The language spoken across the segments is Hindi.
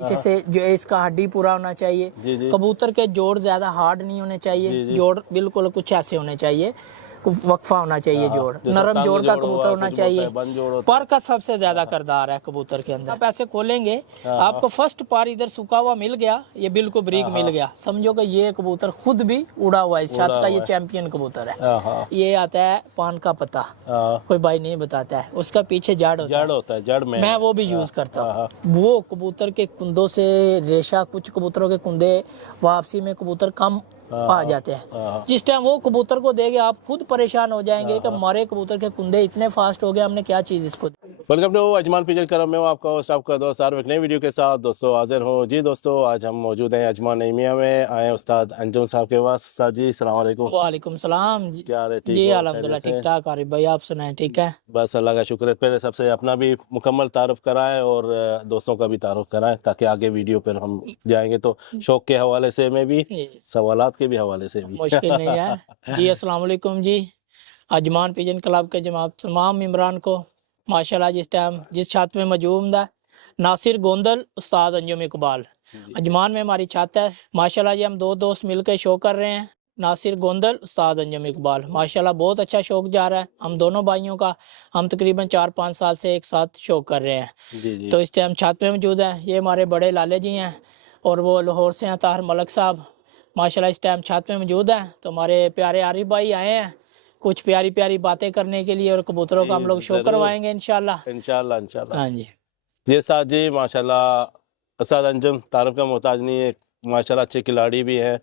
पीछे से जो है इसका हड्डी पूरा होना चाहिए। जी जी कबूतर के जोड़ ज्यादा हार्ड नहीं होने चाहिए, जी जी। जोड़ बिल्कुल कुछ ऐसे होने चाहिए, वक्फा होना चाहिए जोड़, जैसे नरम तंग जोड़ का जोड़ कबूतर हुआ, होना कुछ बोलता है, चाहिए। बंद जोड़ होता है। पर का सबसे ज्यादा करदार है कबूतर के अंदर। आप ऐसे खोलेंगे, हाँ, आपको फर्स्ट पार इधर सूखा हुआ मिल गया, ये बिल्कुल ब्रीक मिल गया, समझो कि ये कबूतर खुद भी उड़ा हुआ है इस छत का, ये चैंपियन कबूतर है। हाँ ये आता है पान का पत्ता, हाँ, कोई भाई नहीं बताता है, उसका पीछे जड़ होता है, जड़ होता है, जड़ में मैं वो भी यूज करता हूँ। वो कबूतर के कुंदों से रेशा, कुछ कबूतरों के कुंदे वापसी में कबूतर कम आ जाते हैं, जिस टाइम वो कबूतर को देंगे आप खुद परेशान हो जाएंगे कि हमारे कबूतर के कुंदे इतने फास्ट हो गए, हमने क्या चीज इसको। वेलकम टू अजमान पिजन करम में हूँ आपका होस्ट, आपका दोस्त आर एक नई वीडियो के साथ दोस्तों हाजिर हूँ। जी दोस्तों, आज हम मौजूद हैं अजमान नईमिया में, आए उस्ताद अंजुम साहब के पास। उस्ताद जी अस्सलाम वालेकुम। वालेकुम सलाम जी। क्या हाल है? ठीक जी हो? अल्हम्दुलिल्लाह खैरियत ठीक से? ठाक आरिफ भाई, आप सुनाएं ठीक है? बस अल्लाह का शुक्र है। पहले सबसे अपना भी मुकम्मल तारुफ कराएं और दोस्तों का भी तारुफ कराएं, ताकि आगे वीडियो पर हम जाएंगे तो शौक के हवाले से में भी, जी, सवालात के भी हवाले से भी। मुश्किल नहीं है जी। अस्सलाम वालेकुम जी। अजमान पिजन क्लब के जमात तमाम मेम्बरान को माशाल्लाह, जिस टाइम जिस छत में मौजूद है नासिर गोंदल उस्ताद अंजुम इकबाल, अजमान में हमारी छत है माशाल्लाह जी। हम दो दोस्त मिलकर शो कर रहे हैं, नासिर गोंदल उस्ताद अंजुम इकबाल, माशाल्लाह बहुत अच्छा शौक जा रहा है हम दोनों भाइयों का। हम तकरीबन 4-5 साल से एक साथ शो कर रहे हैं। जी जी तो इस टाइम छत में मौजूद है, ये हमारे बड़े लाले जी हैं और वो लाहौर से हैं ताहिर मलक साहब, माशाल्लाह इस टाइम छत में मौजूद है। तो हमारे प्यारे आरिफ भाई आए हैं कुछ प्यारी प्यारी बातें करने के लिए, और कबूतरों का हम लोग शो करवाएंगे इंशाल्लाह। इंशाल्लाह इंशाल्लाह। हाँ जी ये साथ जी माशाल्लाह, उस्ताद अंजुम तारुफ का मोहताज नहीं है, माशाल्लाह अच्छे खिलाड़ी भी हैं।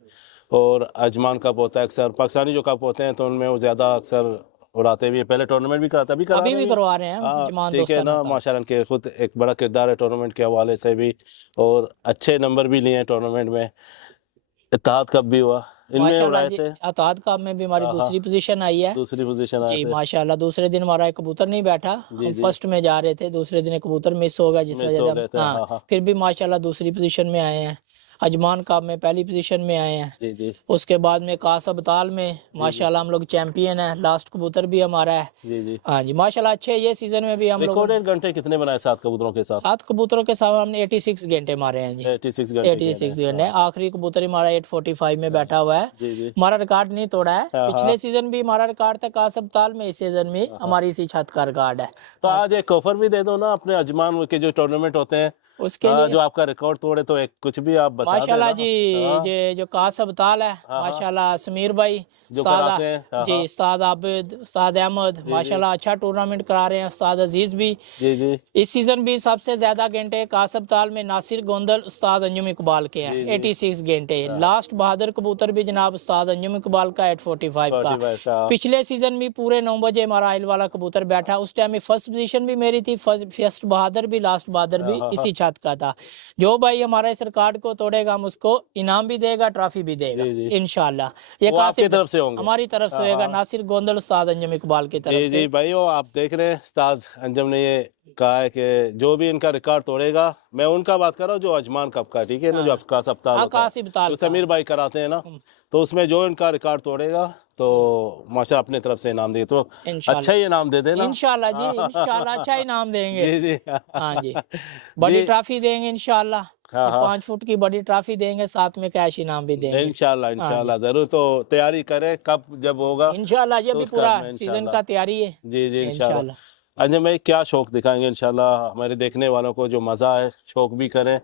और अजमान कप होता है अक्सर, पाकिस्तानी जो कप होते हैं तो उनमें वो ज़्यादा अक्सर उड़ाते भी है। पहले टूर्नामेंट भी कराता, अभी करा अभी रहे भी हैं। करवा रहे हैं हाँ जमान ठीक है दोस्ताना ना, का। माशाल्लाह उनके खुद एक बड़ा किरदार है टूर्नामेंट के हवाले से भी, और अच्छे नंबर भी लिए हैं टूर्नामेंट में। इत्तेहाद कप भी हुआ, इनमें माशाल्लाह उड़ाए जी, थे। अताद कप में भी हमारी दूसरी पोजीशन आई है दूसरी पोजीशन आए जी थे। माशाल्लाह। दूसरे दिन हमारा एक कबूतर नहीं बैठा, जी हम जी फर्स्ट में जा रहे थे, दूसरे दिन एक कबूतर मिस हो गया, जिस मिस वजह हो से गए हम थे। हाँ हाँ फिर भी माशाल्लाह दूसरी पोजीशन में आए हैं। अजमान कप में पहली पोजीशन में आए हैं। जी जी उसके बाद में कास अबताल में माशाल्लाह हम लोग चैंपियन हैं, लास्ट कबूतर भी हमारा है। जी जी। हाँ जी माशाल्लाह अच्छे, ये सीजन में भी हम लोग रिकॉर्डेड घंटे कितने बनाए 7 कबूतरों के साथ? 7 कबूतरों के साथ हमने 86 घंटे मारे हैं जी। 86 घंटे 86 घंटे। आखिरी कबूतर ही हमारा 845 में बैठा हुआ है, जी जी। हमारा रिकॉर्ड नहीं तोड़ा है। हाँ, पिछले सीजन भी हमारा रिकॉर्ड था कास अबताल में, इस सीजन में हमारी इसी छत का रिकॉर्ड है। तो आज एक ऑफर भी दे दो ना अपने अजमान के जो टूर्नामेंट होते हैं, उसके लिए जो आपका रिकॉर्ड तोड़े तो एक कुछ भी आप बता माशाल्लाह देना। जी, हाँ, ये जो कास अबताल है माशाल्लाह, समीर भाई जो उस्ताद कराते हैं। हाँ, जी, उस्ताद आबिद, उस्ताद अहमद माशाल्लाह अच्छा टूर्नामेंट करा रहे हैं, उस्ताद अजीज भी। जी जी इस सीजन भी सबसे ज्यादा घंटे कास अबताल में नासिर गोंदल उस्ताद अंजुम इकबाल के हैं, 86 घंटे। लास्ट बहादुर कबूतर भी जनाब उस्ताद अंजुम इकबाल का 845 का। 45 का। पिछले सीजन भी पूरे 9 बजे हमारा आइल वाला कबूतर बैठा, उस टाइम में फर्स्ट पोजीशन भी मेरी थी, फर्स्ट बहादुर भी, लास्ट बहादुर भी इसी छत का था। जो भाई हमारा इस रिकॉर्ड को तोड़ेगा हम उसको इनाम भी देगा, ट्रॉफी भी देगा जी, जी। इंशाल्लाह। ये वो आपकी तरफ से होंगे? हमारी तरफ से होगा, नासिर गोंदल उस्ताद अंजुम इकबाल की जी तरफ जी से। भाई, वो आप देख रहे हैं उस्ताद अंजुम ने ये कहा है कि जो भी इनका रिकॉर्ड तोड़ेगा, मैं उनका बात कर रहा हूँ जो अजमान कप का, ठीक है ना, जो आपका सप्ताह होता है, कास अबताल जो का। समीर भाई कराते हैं ना, तो उसमें जो इनका रिकॉर्ड तोड़ेगा तो माशा अपने तरफ से इनाम देंगे। तो अच्छा ही इनाम दे देना इंशाल्लाह जी, इंशाल्लाह अच्छा इनाम देंगे। जी जी हाँ जी, बड़ी ट्रॉफी देंगे इंशाल्लाह। हाँ, हाँ। 5 फुट की बड़ी ट्रॉफी देंगे, साथ में कैश इनाम भी देंगे इंशाल्लाह इंशाल्लाह जरूर। तो तैयारी करें, कब जब होगा इंशाल्लाह जी, तो अभी उसका पूरा मैं सीजन इंशाल्लाह। का तैयारी है जी जी इंशाल्लाह। इंशाल्लाह। अंजुम भाई क्या शौक दिखाएंगे इंशाल्लाह हमारे देखने वालों को, जो मज़ा है शौक भी करें,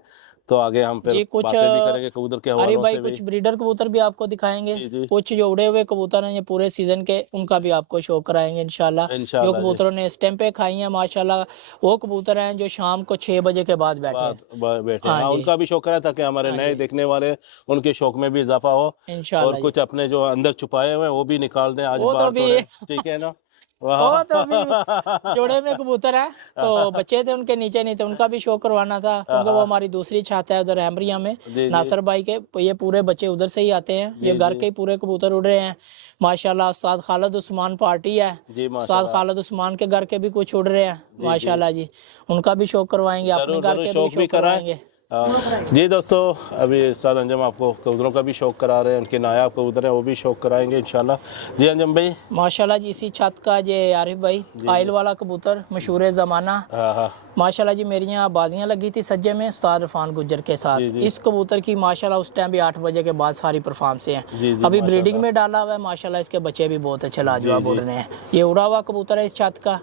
तो आगे हम फिर जी कुछ बातें भी करेंगे कबूतर के अरे हवालों भाई से भी। कुछ ब्रीडर कबूतर भी आपको दिखाएंगे, जी जी कुछ जो उड़े हुए कबूतर हैं ये पूरे सीजन के, उनका भी आपको शो कराएंगे इंशाल्लाह। जो इंशाल्लाह जी। कबूतरों ने स्टैंपें खाई हैं माशाल्लाह, वो कबूतर हैं जो शाम को 6 बजे के बाद बैठे हैं। बैठे हाँ हाँ, जी उनका भी शौक है, ताकि हमारे नए देखने वाले उनके शौक में भी इजाफा हो, और इंशाल्लाह जी। कुछ अपने जो अंदर छुपाए हुए हैं वो भी निकाल दें आज वो तो बाहर अभी थोड़े, ठीक है ना। वो तो अभी जोड़े में कबूतर है, तो बच्चे थे उनके नीचे नहीं थे, उनका भी शो करवाना था, क्योंकि वो हमारी दूसरी छत है उधर हैमरिया में जी नासर भाई के, ये पूरे बच्चे उधर से ही आते हैं, ये घर के ही पूरे कबूतर उड़ रहे हैं माशाल्लाह। उस्ताद खालिद उस्मान पार्टी है, जी उस्ताद खालिद उस्मान के घर के भी कुछ उड़ रहे हैं माशाल्लाह जी, उनका भी शो करवाएंगे, अपने घर के भी शो करवाएंगे। जी दोस्तों, अभी उस्ताद अंजम आपको कबूतरों का भी शौक करा रहे हैं, उनके नायाब कबूतर हैं वो भी शौक कराएंगे इंशाल्लाह। जी अंजम भाई। माशाल्लाह जी, इसी छत का ये आरिफ भाई आयल वाला कबूतर मशहूर ज़माना। हाँ हाँ माशाल्लाह जी, मेरी यहाँ बाजियाँ लगी थी सज्जे में उस्ताद इरफान गुज्जर के साथ। इस कबूतर की माशाल्लाह उस टाइम भी 8 बजे के बाद सारी परफॉर्म से हैं। अभी ब्रीडिंग में डाला हुआ है माशाल्लाह, इसके बच्चे भी बहुत अच्छे लाजवाब उड़ रहे हैं। ये उड़ा हुआ कबूतर है इस छत का,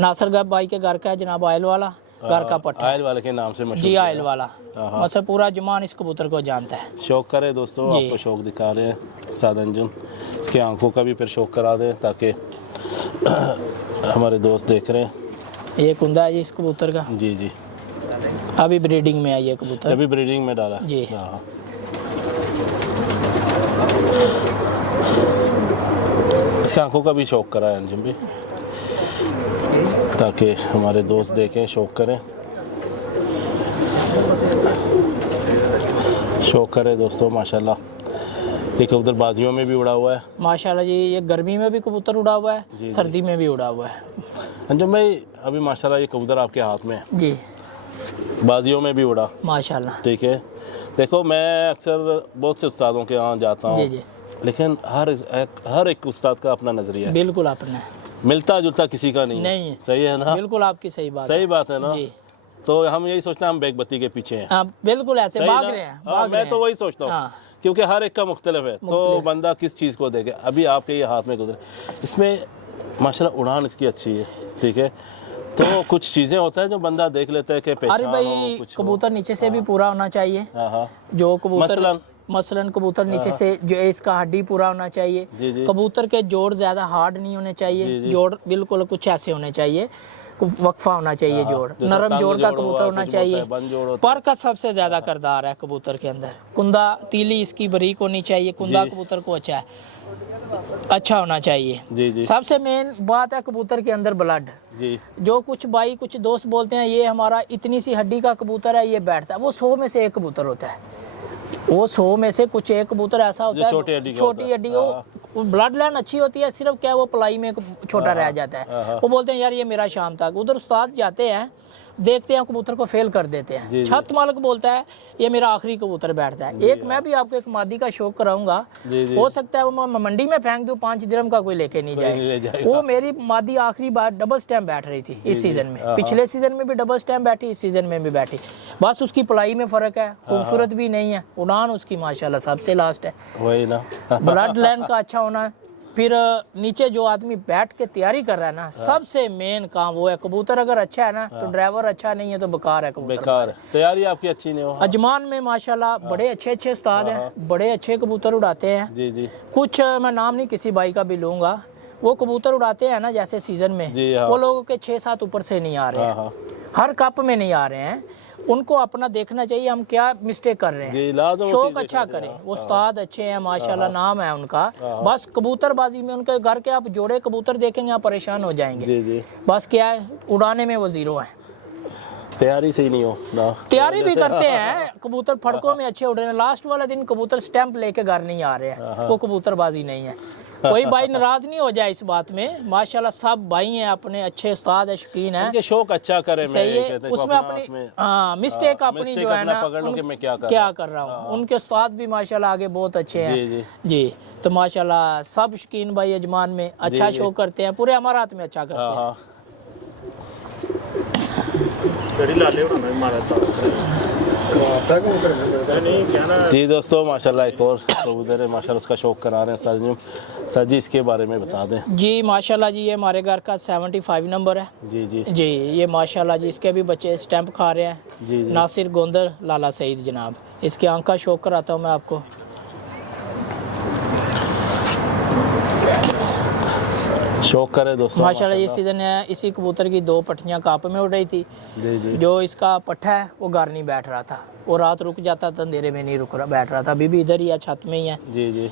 नासिर गब भाई के घर का है जनाब, आयल वाला घर का पट्टा, आयल वाले के नाम से मशहूर जी आयल वाला। मतलब पूरा जमान इस कबूतर को जानता है। शौक करे दोस्तों, आपको शौक दिखा रहे हैं उस्ताद अंजम। इसकी आंखों का भी फिर शौक करा दें ताकि हमारे दोस्त देख रहे हैं। ये कुंदा है जी इस कबूतर का। जी जी, अभी ब्रीडिंग में है ये कबूतर, अभी ब्रीडिंग में डाला जी। हाँ। इसकी आंखों का भी शौक करा है अंजम भी, ताकि हमारे दोस्त देखें, शौक करें, शौक करें दोस्तों। माशाल्लाह ये कबूतर बाजियों में भी उड़ा हुआ है माशाल्लाह जी। ये गर्मी में भी कबूतर उड़ा हुआ है, सर्दी में भी उड़ा हुआ है। अंजम भाई, अभी माशाल्लाह ये कबूतर आपके हाथ में है, जी बाजियों में भी उड़ा माशाल्लाह। ठीक है। देखो, मैं अक्सर बहुत से उस्तादों के यहाँ जाता हूँ, जी जी, लेकिन हर एक उस्ताद का अपना नज़रिया है, बिल्कुल आपने मिलता जुलता किसी का नहीं नहीं है। सही है ना? बिल्कुल आपकी सही बात सही बात है ना? जी। तो हम यही सोचते हैं हम बेगबत्ती के पीछे हैं। हाँ बिल्कुल, ऐसे सही भाग ना? रहे हैं, हाँ, भाग मैं रहे तो हैं। वही सोचता हूँ हाँ। क्योंकि हर एक का मुख्तलिफ है, तो बंदा किस चीज़ को देखे। अभी आपके ये हाथ में गुजरे, इसमें माशाल्लाह उड़ान इसकी अच्छी है, ठीक है। तो कुछ चीज़ें होता है जो बंदा देख लेता है कि अरे पहचान हो, भाई, कुछ हो। कबूतर नीचे से भी पूरा होना चाहिए। हाँ हाँ, जो कबूतर मसलन कबूतर नीचे से जो है, इसका हड्डी पूरा होना चाहिए। जी जी, कबूतर के जोड़ ज्यादा हार्ड नहीं होने चाहिए, जोड़ बिल्कुल कुछ ऐसे होने चाहिए, वक्फा होना चाहिए जोड़, नरम जोड़ का कबूतर होना चाहिए। पर का सबसे ज्यादा किरदार है कबूतर के अंदर। कुंदा तीली इसकी बारीक होनी चाहिए, कुंदा कबूतर को अच्छा होना चाहिए। जी जी, सबसे मेन बात है कबूतर के अंदर ब्लड। जी, जो कुछ भाई कुछ दोस्त बोलते हैं ये हमारा इतनी सी हड्डी का कबूतर है, ये बैठता है, वो 100 में से एक कबूतर होता है। वो 100 में से कुछ एक कबूतर ऐसा होता है छोटी हड्डी, वो ब्लड लाइन अच्छी होती है, सिर्फ क्या वो पलाई में छोटा रह जाता है। वो बोलते हैं यार ये मेरा शाम तक। उधर उस्ताद जाते हैं, देखते हैं कबूतर को फेल कर देते हैं। छत मालिक बोलता है ये मेरा आखिरी कबूतर बैठता है। एक मैं भी आपको एक मादी का शौक कराऊंगा, हो सकता है वो मैं मंडी में फेंक दूं, 5 दिरहम का कोई लेके नहीं जाए। वो मेरी मादी आखिरी बार डबल स्टैम्प बैठ रही थी इस सीजन में, पिछले सीजन में भी डबल स्टैम्प बैठी, इस सीजन में भी बैठी। बस उसकी पलाई में फर्क है, खूबसूरत भी नहीं है, उड़ान उसकी माशाल्लाह सबसे लास्ट है। वही ना ब्लड लाइन का अच्छा होना। फिर नीचे जो आदमी बैठ के तैयारी कर रहा है ना, सबसे मेन काम वो है। कबूतर अगर अच्छा है ना तो ड्राइवर अच्छा नहीं है तो बेकार है कबूतर, बेकार। तैयारी आपकी अच्छी नहीं हो। अजमान में माशाल्लाह बड़े अच्छे अच्छे उस्ताद हैं, बड़े अच्छे कबूतर उड़ाते हैं। जी जी, कुछ मैं नाम नहीं किसी भाई का भी लूंगा, वो कबूतर उड़ाते हैं ना जैसे सीजन में, वो लोगों के 6-7 ऊपर से नहीं आ रहे हैं, हर कप में नहीं आ रहे हैं। उनको अपना देखना चाहिए हम क्या मिस्टेक कर रहे हैं, शौक अच्छा करें। वो उस्ताद अच्छे हैं माशाल्लाह, नाम है उनका। बस कबूतरबाजी में उनके घर के आप जोड़े कबूतर देखेंगे आप परेशान हो जाएंगे। जी जी, बस क्या है, उड़ाने में वो जीरो है, तैयारी सही नहीं हो ना। तैयारी भी करते हैं कबूतर, फड़कों में अच्छे उड़ रहे हैं। लास्ट वाला दिन कबूतर स्टैंप लेके घर नहीं आ रहे हैं, वो कबूतरबाजी नहीं है। कोई भाई नाराज नहीं हो जाए इस बात में, माशाल्लाह सब भाई हैं अपने, अच्छे उस्ताद है, शौकीन है, शौक अच्छा करे। सही है, उसमें अपनी मिस्टेक अपनी जो है ना क्या कर रहा हूँ। उनके उस्ताद भी माशाल्लाह आगे बहुत अच्छे हैं जी। तो माशाल्लाह सब शौकीन भाई अजमान में अच्छा शो करते हैं, पूरे अमारात में अच्छा करते हैं। जी दोस्तों, माशाल्लाह एक और कबूतर है, माशाल्लाह उसका शौक करा रहे हैं सर जी, इसके बारे में बता दें। जी माशाल्लाह जी, ये हमारे घर का 75 नंबर है। जी जी जी, ये माशाल्लाह जी इसके भी बच्चे स्टैंप खा रहे हैं। जी, नासिर गोंदल लाला सईद जनाब, इसके आंख का शौक कराता हूँ मैं आपको। शौक करे दोस्तों माशाल्लाह ये सीजन है, इसी कबूतर की 2 पट्टियाँ काप में उड़ रही थी। जी जी, जो इसका पट्ठा है वो घर नहीं बैठ रहा था, वो रात रुक जाता था, अंधेरे में नहीं बैठ रहा था। अभी भी इधर ही है, छत में ही है। जी जी,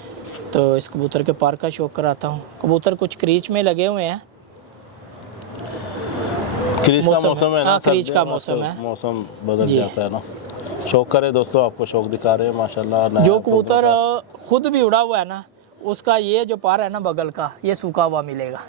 तो इस कबूतर के पर का शौक कराता हूँ। कबूतर कुछ क्रीच में लगे हुए हैं, क्रीच का मौसम है ना, क्रीच का मौसम है, मौसम बदल जाता है ना। शौक करे दोस्तों, आपको शौक दिखा रहे हैं माशाल्लाह। जो कबूतर खुद भी उड़ा हुआ है ना, उसका ये जो पार है ना बगल का, ये सूखा हुआ मिलेगा।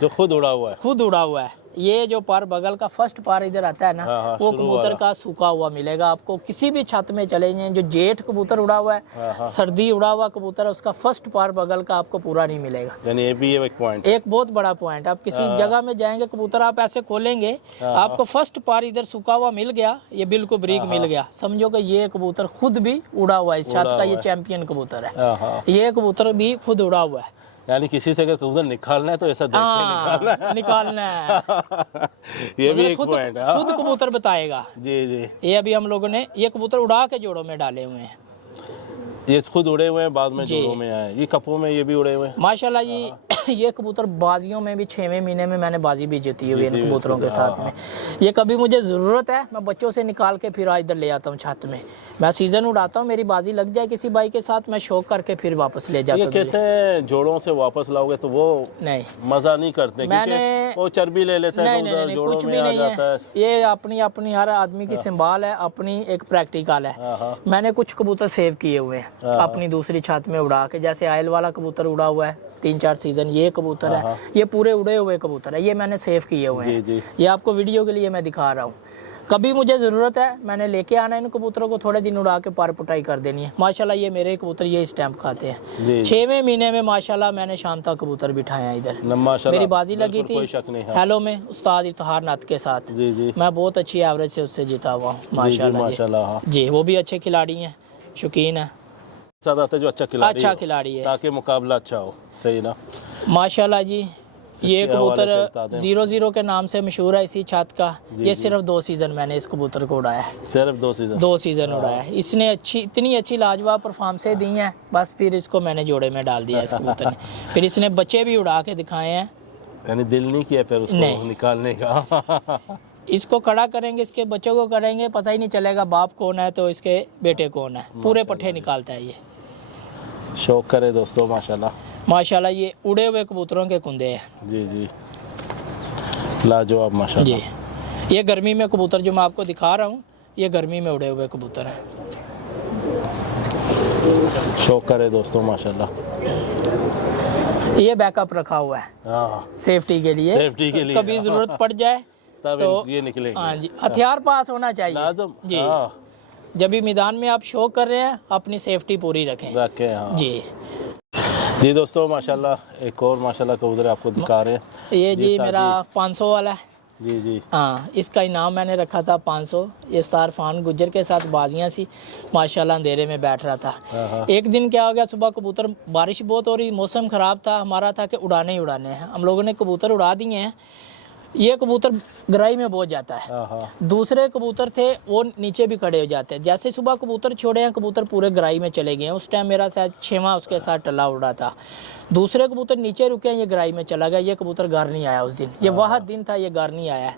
जो खुद उड़ा हुआ है, खुद उड़ा हुआ है ये जो पार बगल का फर्स्ट पार इधर आता है ना, हाँ, वो शुरू कबूतर वाला। का सूखा हुआ मिलेगा आपको। किसी भी छत में चले जाएं, जो जेठ कबूतर उड़ा हुआ है, हाँ। सर्दी उड़ा हुआ कबूतर है, उसका फर्स्ट पार बगल का आपको पूरा नहीं मिलेगा। यानी ये भी एक पॉइंट। एक बहुत बड़ा पॉइंट, आप किसी जगह में जाएंगे कबूतर आप ऐसे खोलेंगे, आपको फर्स्ट पार इधर सूखा हुआ मिल गया, ये बिल्कुल ब्रीक मिल गया, समझो कि ये कबूतर खुद भी उड़ा हुआ है इस छत का, ये चैंपियन कबूतर है। हाँ, ये कबूतर भी खुद उड़ा हुआ है। यानी किसी से अगर कबूतर निकालना है तो ऐसा देख के हाँ, निकालना है। ये भी मतलब एक खुद पॉइंट है। खुद कबूतर बताएगा। जी जी, ये अभी हम लोगों ने ये कबूतर उड़ा के जोड़ों में डाले हुए हैं। ये खुद उड़े हुए हैं, बाद में जोड़ों में आए। ये कपों में ये भी उड़े हुए हैं माशाल्लाह जी। ये कबूतर बाजियों में भी 6वें महीने में मैंने बाजी भी जीती हुई है इन कबूतरों के साथ में। ये कभी मुझे ज़रूरत है मैं बच्चों से निकाल के फिर इधर ले आता हूँ छत में, मैं सीज़न उड़ाता हूँ, मेरी बाजी लग जाए किसी भाई के साथ, मैं शौक करके फिर वापस ले जाता ये हूँ। कहते हैं जोड़ों से वापस लाओगे तो वो नहीं मज़ा नहीं करते, मैंने- क्योंकि वो चर्बी ले लेता है, नहीं तो नहीं उधर नहीं, जोड़ों कुछ में भी आ नहीं जाता है। ये अपनी अपनी हर आदमी की संभाल है, अपनी एक प्रैक्टिकल है। हाँ। मैंने कुछ कबूतर सेव किए हुए हैं अपनी दूसरी छत में उड़ा के, जैसे आयल वाला कबूतर उड़ा हुआ है 3-4 सीजन, ये कबूतर है, ये पूरे उड़े हुए कबूतर है, ये मैंने सेव किए हुए हैं। जी। ये आपको वीडियो के लिए मैं दिखा रहा हूँ। कभी मुझे ज़रूरत है मैंने लेके आना है इन कबूतरों को, थोड़े दिन उड़ा के पार पुटाई कर देनी है। माशाल्लाह ये मेरे कबूतर ये स्टैम्प खाते हैं। जी 6वें महीने में माशाल्लाह मैंने शाम तक कबूतर बिठाए हैं इधर। माशाल्लाह मेरी बाजी लगी बिल्कुल थी कोई शक नहीं है। हेलो में उस्ताद इफ्तिखार नाथ के साथ, जी जी मैं बहुत अच्छी एवरेज से उससे जीता हुआ हूँ जी, माशाल्लाह जी। माशाल्लाह। हाँ, जी वो भी अच्छे खिलाड़ी हैं, शौकीन है, साथ आता है जो अच्छा खिलाड़ी अच्छा हो, खिलाड़ी है ताकि मुकाबला अच्छा हो। सही ना। माशाल्लाह जी। ये इसके हवाले कबूतर से बता दें। 00 के नाम से मशहूर है इसी छत का। ये सिर्फ 2 सीज़न मैंने इस कबूतर को उड़ाया है, सिर्फ 2 सीजन। 2 सीज़न उड़ाया है। इसने इतनी अच्छी लाजवाब परफॉर्मेंसें दी हैं, बस फिर इसको मैंने जोड़े में डाल दिया इस कबूतर ने। फिर इसने बच्चे भी उड़ा के दिखाए हैं। यानी दिल नहीं किया फिर उसको नहीं। निकालने का। इसको खड़ा करेंगे, इसके बच्चों को करेंगे, पता ही नहीं चलेगा बाप कौन है तो इसके बेटे कौन है, पूरे पट्ठे निकालता है ये शौक करे दोस्तों माशाल्लाह। माशाल्लाह। ये उड़े हुए कबूतरों के कुंदे हैं जी जी, लाजवाब माशाल्लाह। जी। ये गर्मी में कबूतर जो मैं आपको दिखा रहा हूँ, ये गर्मी में उड़े हुए कबूतर हैं। शौक करे दोस्तों माशाल्लाह। ये बैकअप रखा हुआ है हाँ, सेफ्टी के लिए, सेफ्टी के लिए। कभी ज़रूरत पड़ जाए तब तो ये निकलेंगे। हाँ जी, हथियार पास होना चाहिए लाजम। जी। हाँ, जब भी मैदान में आप शो कर रहे हैं अपनी सेफ्टी पूरी रखें रखे। हाँ जी। जी दोस्तों माशाल्लाह, एक और माशाल्लाह कबूतर आपको दिखा रहे हैं। ये जी साथ मेरा 500 वाला है। जी जी हाँ, इसका इनाम मैंने रखा था 500। ये स्टार फान गुज्जर के साथ बाजियाँ सी, माशाल्लाह अंधेरे में बैठ रहा था। हाँ। एक दिन क्या हो गया, सुबह कबूतर बारिश बहुत हो रही, मौसम ख़राब था, हमारा था कि उड़ाने ही उड़ाने हैं। हम लोगों ने कबूतर उड़ा दिए हैं। ये कबूतर गहराई में पहुंच जाता है, हाँ। दूसरे कबूतर थे वो नीचे भी खड़े हो जाते हैं। जैसे सुबह कबूतर छोड़े हैं, कबूतर पूरे गहराई में चले गए हैं। उस टाइम मेरा शायद 6वां उसके साथ टल्ला उड़ा था। दूसरे कबूतर नीचे रुके हैं, ये गहराई में चला गया। ये कबूतर घर नहीं आया उस दिन, ये वह दिन था, ये घर नहीं आया है।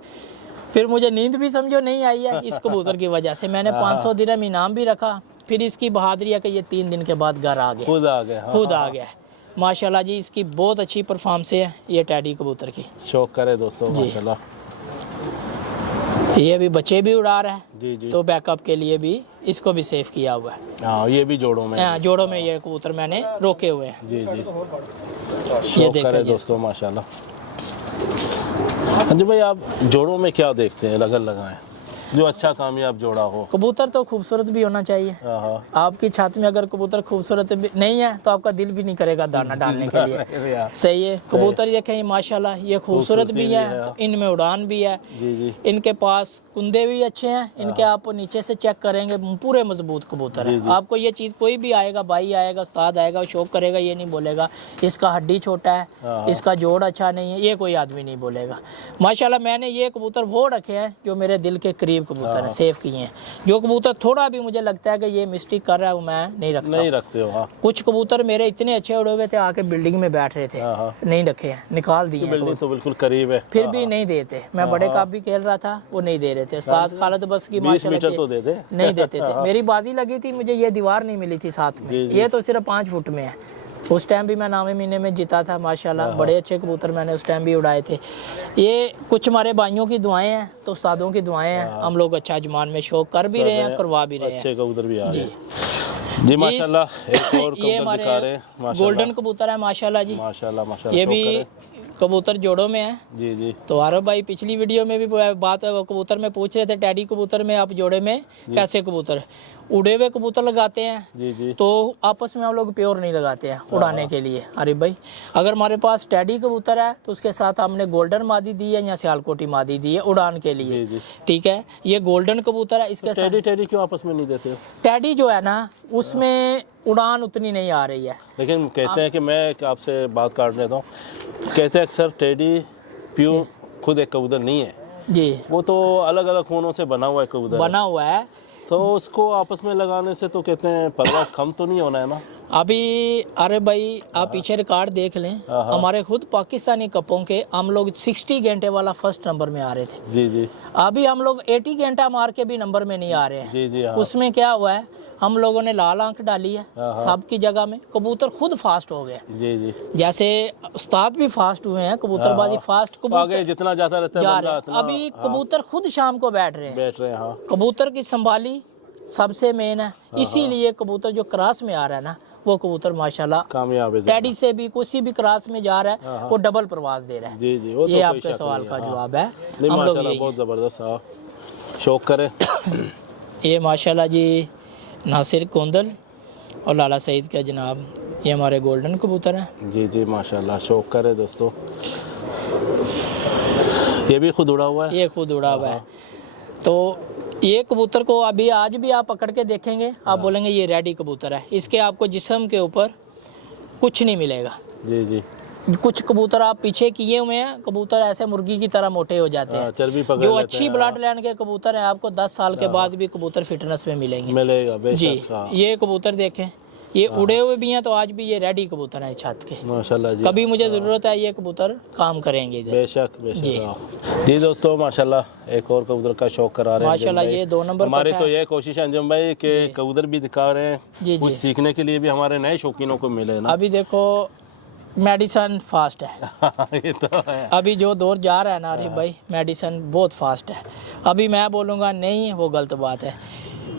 फिर मुझे नींद भी समझो नहीं आई है इस कबूतर की वजह से। मैंने 500 दिरहम इनाम भी रखा। फिर इसकी बहादुरी है कि ये 3 दिन के बाद घर आ गया, खुद आ गए। हाँ, खुद आ गया माशाल्लाह जी। इसकी बहुत अच्छी परफॉर्मेंस है ये टैडी कबूतर की। शौक करे दोस्तों जी। माशाल्लाह। ये भी बच्चे भी उड़ा रहा है, जी जी। तो बैकअप के लिए भी इसको भी सेव किया हुआ है। हाँ, ये भी जोड़ों में। हाँ, जोड़ों में ये कबूतर मैंने रोके हुए हैं। जी जी, ये शौक देखिए करे जी। दोस्तों माशाल्लाह। हाँ जी भाई, आप जोड़ों में क्या देखते हैं लगन लगाएं जो अच्छा कामयाब जोड़ा हो? कबूतर तो खूबसूरत भी होना चाहिए। हाँ। आपकी छत में अगर कबूतर खूबसूरत भी नहीं है तो आपका दिल भी नहीं करेगा दाना डालने के लिए। सही है। कबूतर देखें ये माशाल्लाह, ये खूबसूरत भी है, तो इनमें उड़ान भी है। जी जी इनके पास कुंदे भी अच्छे हैं। इनके आप नीचे से चेक करेंगे पूरे मजबूत कबूतर है। आपको ये चीज़ कोई भी आएगा, भाई आएगा, उस्ताद आएगा, शौक करेगा, ये नहीं बोलेगा इसका हड्डी छोटा है, इसका जोड़ अच्छा नहीं है, ये कोई आदमी नहीं बोलेगा माशाल्लाह। मैंने ये कबूतर वो रखे हैं जो मेरे दिल के करीब कबूतर हैं, सेव किए हैं। जो कबूतर थोड़ा भी मुझे लगता है कि ये मिस्टेक कर रहा है वो मैं नहीं रखता। नहीं रखते हो? हाँ, कुछ कबूतर मेरे इतने अच्छे उड़े हुए थे, आके बिल्डिंग में बैठ रहे थे, नहीं रखे हैं, निकाल दिए हैं। बिल्डिंग तो बिल्कुल करीब है, फिर भी नहीं देते। मैं बड़े काप भी खेल रहा था, वो नहीं दे रहे थे। साथ खालिद बस की 20 मीटर तो दे दे। नहीं देते थे। मेरी बाजी लगी थी, मुझे ये दीवार नहीं मिली थी साथ में। ये तो सिर्फ 5 फुट में है। उस टाइम भी मैं 9वें महीने में जीता था माशाल्लाह। बड़े अच्छे कबूतर मैंने उस टाइम भी उड़ाए थे। ये कुछ हमारे भाइयों की दुआएं हैं, तो उस्तादों की दुआएं हैं। हम लोग अच्छा अजमान में शौक कर भी रहे हैं, करवा भी रहे हैं। अच्छे कबूतर भी आ रहे हैं जी माशाल्लाह। एक और ये कबूतर दिखा रहे हमारे हैं माशाल्लाह। गोल्डन कबूतर है माशाल्लाह जी। माशाल्लाह माशाल्लाह। ये भी कबूतर जोड़ों में है। जी जी तो आरब भाई पिछली वीडियो में भी बात कबूतर में पूछ रहे थे, टैडी कबूतर में आप जोड़े में कैसे कबूतर उड़े हुए कबूतर लगाते हैं। जी जी तो आपस में हम लोग प्योर नहीं लगाते हैं उड़ाने के लिए आरिफ भाई। अगर हमारे पास टैडी कबूतर है तो उसके साथ हमने गोल्डन मादी दी है या सियालकोटी मादी दी है उड़ान के लिए। जी जी। ठीक है, ये गोल्डन कबूतर है, इसके साथ टेडी क्यों आपस में नहीं देते हो? टैडी जो है ना उसमें उड़ान उतनी नहीं आ रही है। लेकिन कहते हैं कि मैं आपसे बात काट लेता हूँ, कहते हैं अक्सर टेडी प्योर खुद एक कबूतर नहीं है जी, वो तो अलग अलग खूनों से बना हुआ है कबूतर बना हुआ है। तो उसको आपस में लगाने से तो कहते हैं परवास कम तो नहीं होना है ना? अभी अरे भाई आप पीछे रिकॉर्ड देख लें, हमारे खुद पाकिस्तानी कपों के हम लोग 60 घंटे वाला फर्स्ट नंबर में आ रहे थे। जी जी अभी हम लोग 80 घंटा मार के भी नंबर में नहीं आ रहे हैं। जी जी। हाँ उसमें क्या हुआ है, हम लोगों ने लाल आंख डाली है सब की जगह में, कबूतर खुद फास्ट हो गए। जी जी। जैसे उस्ताद भी फास्ट हुए हैं, कबूतरबाजी फास्ट आगे कबूतर जितना जाता रहता है जा बंदा रहे हैं। उतना अभी कबूतर खुद शाम को बैठ रहे हैं। बैठ रहे हैं। हाँ कबूतर की संभाली सबसे मेन है, इसीलिए कबूतर जो क्रॉस में आ रहा है ना वो कबूतर माशाल्लाह कामयाब है। टैडी से भी किसी भी क्रॉस में जा रहा है वो डबल प्रवास दे रहा है। जी जी, वो ये तो कोई आपके शक सवाल नहीं का है। हाँ। जवाब है। नहीं हम लोग माशाल्लाह यही बहुत ज़बरदस्त। हाँ शौक करे। ये माशाल्लाह जी नासिर गोंदल और लाला सईद का जनाब, ये हमारे गोल्डन कबूतर हैं। जी जी माशाल्लाह शौक करे दोस्तों। ये भी खुद उड़ा हुआ है? ये खुद उड़ा हुआ है। तो ये कबूतर को अभी आज भी आप पकड़ के देखेंगे, आप बोलेंगे ये रेडी कबूतर है। इसके आपको जिस्म के ऊपर कुछ नहीं मिलेगा। जी जी। कुछ कबूतर आप पीछे किए हुए हैं, कबूतर ऐसे मुर्गी की तरह मोटे हो जाते हैं। चर्बी पकड़ जो लेते अच्छी हैं। ब्लड लाइन के कबूतर हैं आपको 10 साल के बाद भी कबूतर फिटनेस में मिलेंगे। मिलेगा जी। बेशक। हाँ। ये कबूतर देखें, ये उड़े हुए भी हैं तो आज भी ये रेडी कबूतर हैं छत के। माशाल्लाह जी। कभी मुझे ज़रूरत है ये कबूतर काम करेंगे इधर। बेशक बेशक। जी। हाँ। जी दोस्तों माशाल्लाह एक और कबूतर का शौक करा रहे हैं माशाल्लाह। अंजुम भाई। ये 2 नंबर हमारी पट्टा तो है। ये कोशिश है अंजुम भाई कि कबूतर भी दिखा रहे हैं, जी कुछ जी। सीखने के लिए भी हमारे नए शौकीनों को मिले ना। अभी देखो मेडिसन फास्ट है। ये तो है। अभी जो दौर जा रहा है ना आरिफ भाई, मेडिसन बहुत फास्ट है। अभी मैं बोलूँगा नहीं, वो गलत बात है।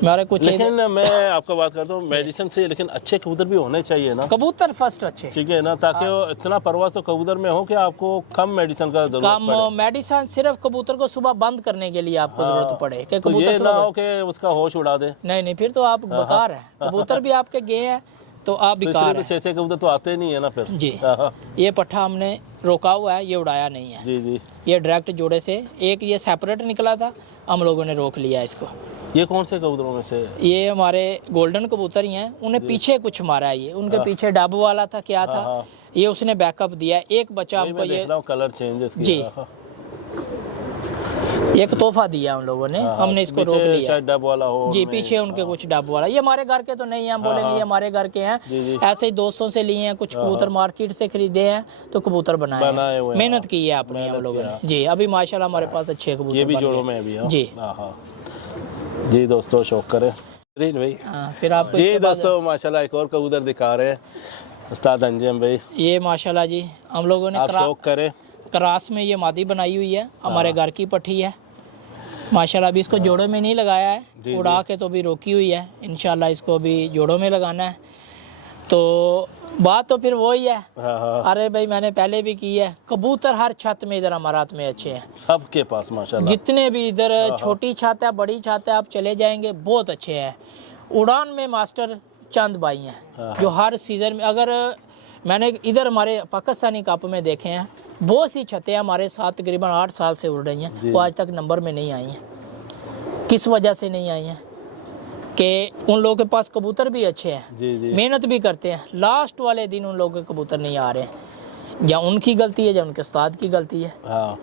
मेरे कुछ लेकिन मैं आपको बात करता हूँ मेडिसिन से, लेकिन अच्छे कबूतर भी होने चाहिए ना। कबूतर फर्स्ट अच्छे, ठीक है ना, ताकि वो इतना परवास तो कबूतर में हो कि आपको कम मेडिसिन का जरूरत कम पड़े। मेडिसन सिर्फ कबूतर को सुबह बंद करने के लिए आपको जरूरत पड़े कि तो कबूतर ये ना सुबह हो कि उसका होश उड़ा दे। नहीं, फिर तो आप बेकार हैं। कबूतर भी आपके गए हैं तो आप तो बेकार इसलिए तो 6 कबूतर तो आते नहीं है ना फिर। जी। हाँ। ये पट्ठा हमने रोका हुआ है, ये उड़ाया नहीं है। जी जी। ये डायरेक्ट जोड़े से एक ये सेपरेट निकला था, हम लोगों ने रोक लिया इसको। ये कौन से कबूतरों में से? ये हमारे गोल्डन कबूतर ही हैं, उन्हें पीछे कुछ मारा है। ये उनके पीछे डब वाला था, क्या था ये, उसने बैकअप दिया। एक बच्चा हमको ये कलर चेंज इसकी। जी। एक तोहफा दिया उन लोगों ने, हमने इसको रोक लिया। शायद डब वाला हो जी, पीछे उनके कुछ डब वाला। ये हमारे घर के तो नहीं है, हम बोलेंगे ये हमारे घर के हैं। जी जी। ऐसे ही दोस्तों से लिए हैं, कुछ कबूतर मार्केट से खरीदे हैं तो कबूतर बनाए बनाए हुए हैं। हैं। मेहनत की है अपनी हम लोगों ने। जी। अभी माशाल्लाह हमारे पास अच्छे कबूतर ये भी बन जोड़ों गए। में अभी। हाँ। जी। हाँ जी दोस्तों शौक करें भाई। हाँ, फिर आपको जी इसके बाद दोस्तों माशाल्लाह एक और कबूतर दिखा रहे हैं उस्ताद अंजुम भाई। ये माशाल्लाह जी हम लोगों ने आप शौक करें। क्रास में ये मादी बनाई हुई है, हमारे घर की पट्टी है माशाल्लाह। अभी इसको जोड़ों में नहीं लगाया है, उड़ा के तो भी रोकी हुई है। इंशाल्लाह इसको भी जोड़ों में लगाना है। तो बात तो फिर वही है। अरे भाई मैंने पहले भी की है, कबूतर हर छत में इधर अमारात में अच्छे हैं सबके पास माशाल्लाह। जितने भी इधर छोटी छत है बड़ी छत है, आप चले जाएंगे बहुत अच्छे हैं। उड़ान में मास्टर चंद भाई हैं जो हर सीज़न में, अगर मैंने इधर हमारे पाकिस्तानी कप में देखे हैं, बहुत सी छतें हमारे साथ तकरीबन 8 साल से उड़ रही हैं, वो आज तक नंबर में नहीं आई हैं। किस वजह से नहीं आई हैं कि उन लोगों के पास कबूतर भी अच्छे हैं, जी जी। मेहनत भी करते हैं, लास्ट वाले दिन उन लोगों के कबूतर नहीं आ रहे हैं। या उनकी गलती है या उनके उस्ताद की गलती है। हाँ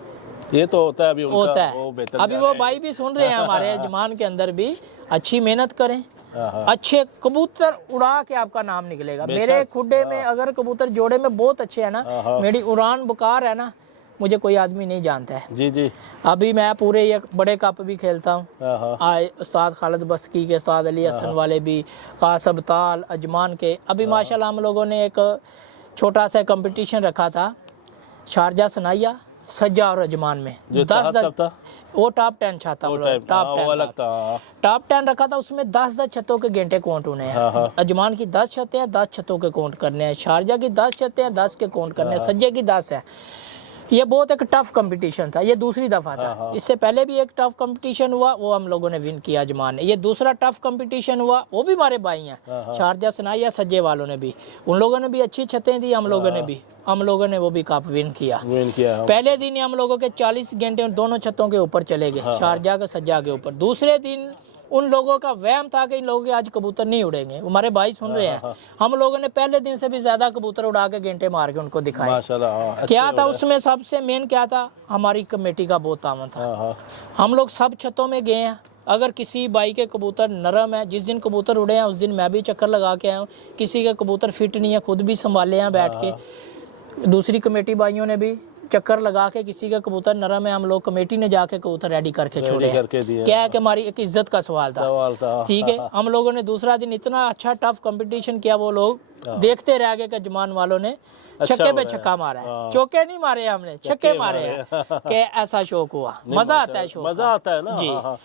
ये तो होता है। अभी उनका होता है। वो बेहतर अभी वो भाई भी सुन रहे हैं हमारे जमान के अंदर भी, अच्छी मेहनत करें, अच्छे कबूतर उड़ा के आपका नाम निकलेगा। मेरे खुडे में अगर कबूतर जोड़े में बहुत अच्छे है ना, मेरी उड़ान बुकार है ना, मुझे कोई आदमी नहीं जानता है। जी जी। अभी मैं पूरे ये बड़े कप भी खेलता हूँ। आए उस्ताद खालिद बस्की के, उस्ताद अली हसन वाले भी, कासब ताल अजमान के। अभी माशाल्लाह हम लोगों ने एक छोटा सा कंपटीशन रखा था शारजा सनाइया सज्जा और अजमान में। 10 वो टॉप 10 छाता, टॉप 10 रखा था। उसमें 10 छतों के गेंटे काउंट होने हैं। अजमान की 10 छतें हैं, 10 छतों के काउंट करने हैं। शारजा की 10 छतें हैं, 10 के काउंट करने हैं। सज्जे की 10 है। ये बहुत एक टफ कंपटीशन था, ये दूसरी दफ़ा हाँ, था। हाँ। इससे पहले भी एक टफ कंपटीशन हुआ, वो हम लोगों ने विन किया अजमान ने। ये दूसरा टफ कंपटीशन हुआ, वो भी हमारे भाई हैं, हाँ, हाँ। शारजा सनाया सज्जे वालों ने भी, उन लोगों ने भी अच्छी छतें दी, हम लोगों ने भी, हम लोगों ने वो भी कप विन किया। विन किया हम। पहले दिन ही हम लोगों के 40 घंटे दोनों छतों के ऊपर चले गए, शारजा के सज्जा के ऊपर। दूसरे दिन उन लोगों का वहम था कि इन लोगों के आज कबूतर नहीं उड़ेंगे। हमारे भाई सुन रहे हैं, हम लोगों ने पहले दिन से भी ज्यादा कबूतर उड़ा के घंटे मार के उनको दिखाए। माशाल्लाह, हाँ, अच्छे क्या था उड़े। उसमें सबसे मेन क्या था, हमारी कमेटी का बहुत तामन था। हाँ, हाँ। हम लोग सब छतों में गए हैं, अगर किसी भाई के कबूतर नरम है, जिस दिन कबूतर उड़े हैं उस दिन मैं भी चक्कर लगा के आया हूँ। किसी के कबूतर फिट नहीं है, खुद भी संभाले हैं बैठ के। दूसरी कमेटी भाइयों ने भी चक्कर लगा के, किसी का कबूतर नरम है, हम लोग कमेटी ने जाके कबूतर रेडी करके छोड़े हैं। करके दिए। क्या है कि हमारी एक इज्जत का सवाल था। ठीक है, हम लोगों ने दूसरा दिन इतना अच्छा टफ कंपटीशन किया, वो लोग देखते रह गए कि जमान वालों ने छक्के पे छक्का मारा है। चौके नहीं मारे हमने, छक्के मारे हैं। कि ऐसा शौक हुआ, मजा आता है शौक, मजा आता है ना। जी। हाँ, हाँ।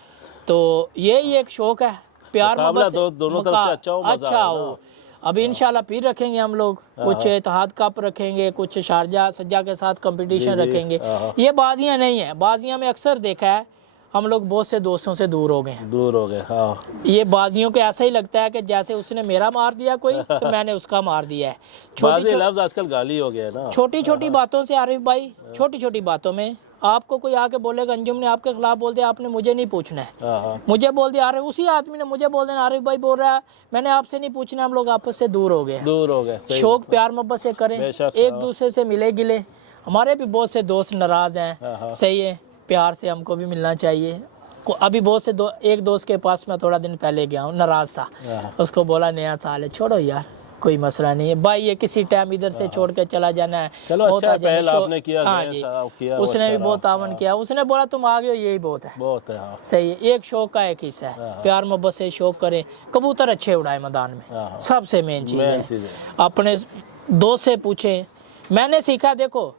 तो यही एक शौक है, प्यार मोहब्बत से दोनों तरफ से अच्छा हो, मजा अच्छा आए हो। ना। अभी इंशाल्लाह फिर रखेंगे हम लोग, कुछ इत्तेहाद कप रखेंगे, कुछ शारजा सज्जा के साथ कंपटीशन रखेंगे। ये बाजियां नहीं है, बाजियां में अक्सर देखा है हम लोग बहुत से दोस्तों से दूर हो गए हैं। दूर हो गए, हाँ। ये बाजियों को ऐसा ही लगता है कि जैसे उसने मेरा मार दिया कोई तो मैंने उसका मार दिया है। बाजी लफ्ज आजकल गाली हो गया है ना। छोटी छोटी बातों से आरिफ भाई, छोटी छोटी बातों में आपको कोई आके बोलेगा, अंजुम ने आपके खिलाफ बोल दिया, आपने मुझे नहीं पूछना है, हाँ, हाँ। मुझे बोल दिया, अरे उसी आदमी ने मुझे बोल देना, आरिफ भाई बोल रहा है मैंने आपसे नहीं पूछना, हम लोग आपस से दूर हो गए। दूर हो गए, सही शौक प्यार मोहब्बत से करें, बेशक, एक हाँ। दूसरे से मिले गिले। हमारे भी बहुत से दोस्त नाराज हाँ, हैं, हाँ। सही है, प्यार से हमको भी मिलना चाहिए। अभी बहुत से एक दोस्त के पास मैं थोड़ा दिन पहले गया हूँ, नाराज था, हाँ। उसको बोला नया साल है, छोड़ो यार कोई मसला नहीं है भाई, ये किसी टाइम इधर से छोड़ के चला जाना है। चलो बहुत अच्छा आ जाने, पहल आपने किया, हाँ नया जी, साल किया, वो उसने अच्छा भी रहा। बहुत तावन किया। उसने बोला तुम आ गए हो, यही बहुत है, बहुत है, हाँ। सही है। एक शौक का एक हिस्सा है, प्यार मोहब्बत से शौक करें, कबूतर अच्छे उड़ाए मैदान में, हाँ। सबसे मेन चीज़ मेन है। चीज़ है। अपने दोस्त से पूछे, मैंने सीखा, देखो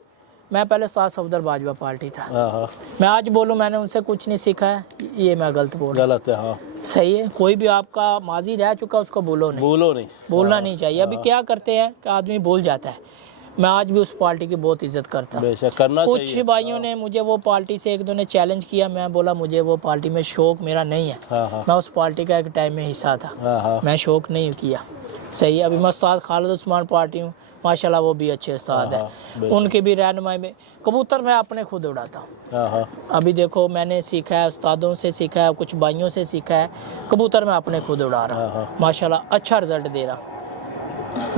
मैं पहले साथ सफदर बाजवा पार्टी था, हाँ, हाँ। मैं आज बोलूँ मैंने उनसे कुछ नहीं सीखा है, ये मैं गलत बोल रहा हूँ। गलत है, हाँ। सही है, कोई भी आपका माजी रह चुका उसको बोलो नहीं, भूलो नहीं, बोलना नहीं चाहिए। अभी क्या करते हैं कि आदमी भूल जाता है। मैं आज भी उस पार्टी की बहुत इज्जत करता हूँ। बेशक करना कुछ चाहिए। भाइयों ने मुझे वो पार्टी से एक दो ने चैलेंज किया, मैं बोला मुझे वो पार्टी में शौक मेरा नहीं है। हाँ, हाँ। मैं उस पार्टी का एक टाइम में हिस्सा था, हाँ, हाँ। मैं शौक नहीं किया। सही है, अभी मैं उस्ताद खालिद उस्मान पार्टी हूँ, माशाल्लाह वो भी अच्छे उस्ताद हाँ, हैं, उनकी भी रहनुमाई में। कबूतर मैं अपने खुद उड़ाता हूँ। हाँ, हाँ। अभी देखो मैंने सीखा है, उस्तादों से सीखा है, कुछ भाइयों से सीखा है, कबूतर मैं अपने खुद उड़ा रहा हूँ। हाँ, माशाल्लाह अच्छा रिजल्ट दे रहा हूँ।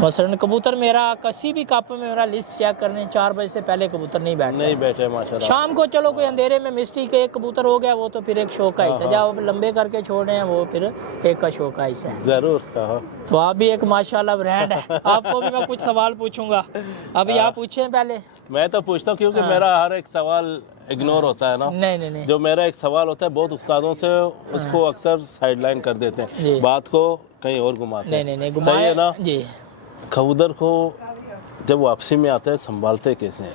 मसलन कबूतर मेरा किसी भी कप में मेरा लिस्ट चेक करने 4 बजे से पहले कबूतर नहीं बैठता नहीं है। बैठे माशाल्लाह। शाम को चलो कोई अंधेरे में मिस्टेक एक कबूतर हो गया, वो तो फिर एक शौक का हिस्सा है, जब लंबे करके छोड़ रहे हैं वो फिर एक का शौक का हिस्सा है। जरूर, हाँ। तो आप भी एक माशाल्लाह ब्रांड है। आपको भी मैं कुछ सवाल पूछूंगा, अभी आप पूछें पहले। मैं तो पूछता हूँ क्योंकि मेरा हर एक सवाल इग्नोर होता है ना। नहीं नहीं नहीं, जो मेरा एक सवाल होता है बहुत उस्तादों से उसको अक्सर साइडलाइन कर देते जी। हैं, बात को कहीं और घुमाते हैं। नहीं सही है ना। जी। कबूतर को जब वापसी में आता है संभालते कैसे हैं?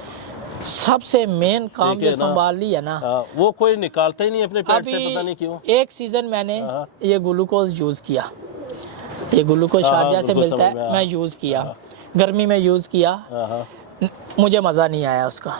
सबसे मेन काम ठीक है जो ना। संभाल ली है ना, वो कोई निकालता ही नहीं अपने पेट से, पता नहीं क्यों। एक सीजन मैंने हाँ। ये ग्लूकोज यूज किया, ये ग्लूकोज शारजा से ग्लूकोज मिलता समझ में, है, मैं यूज किया, गर्मी में यूज किया, हाँ, हाँ। मुझे मज़ा नहीं आया उसका।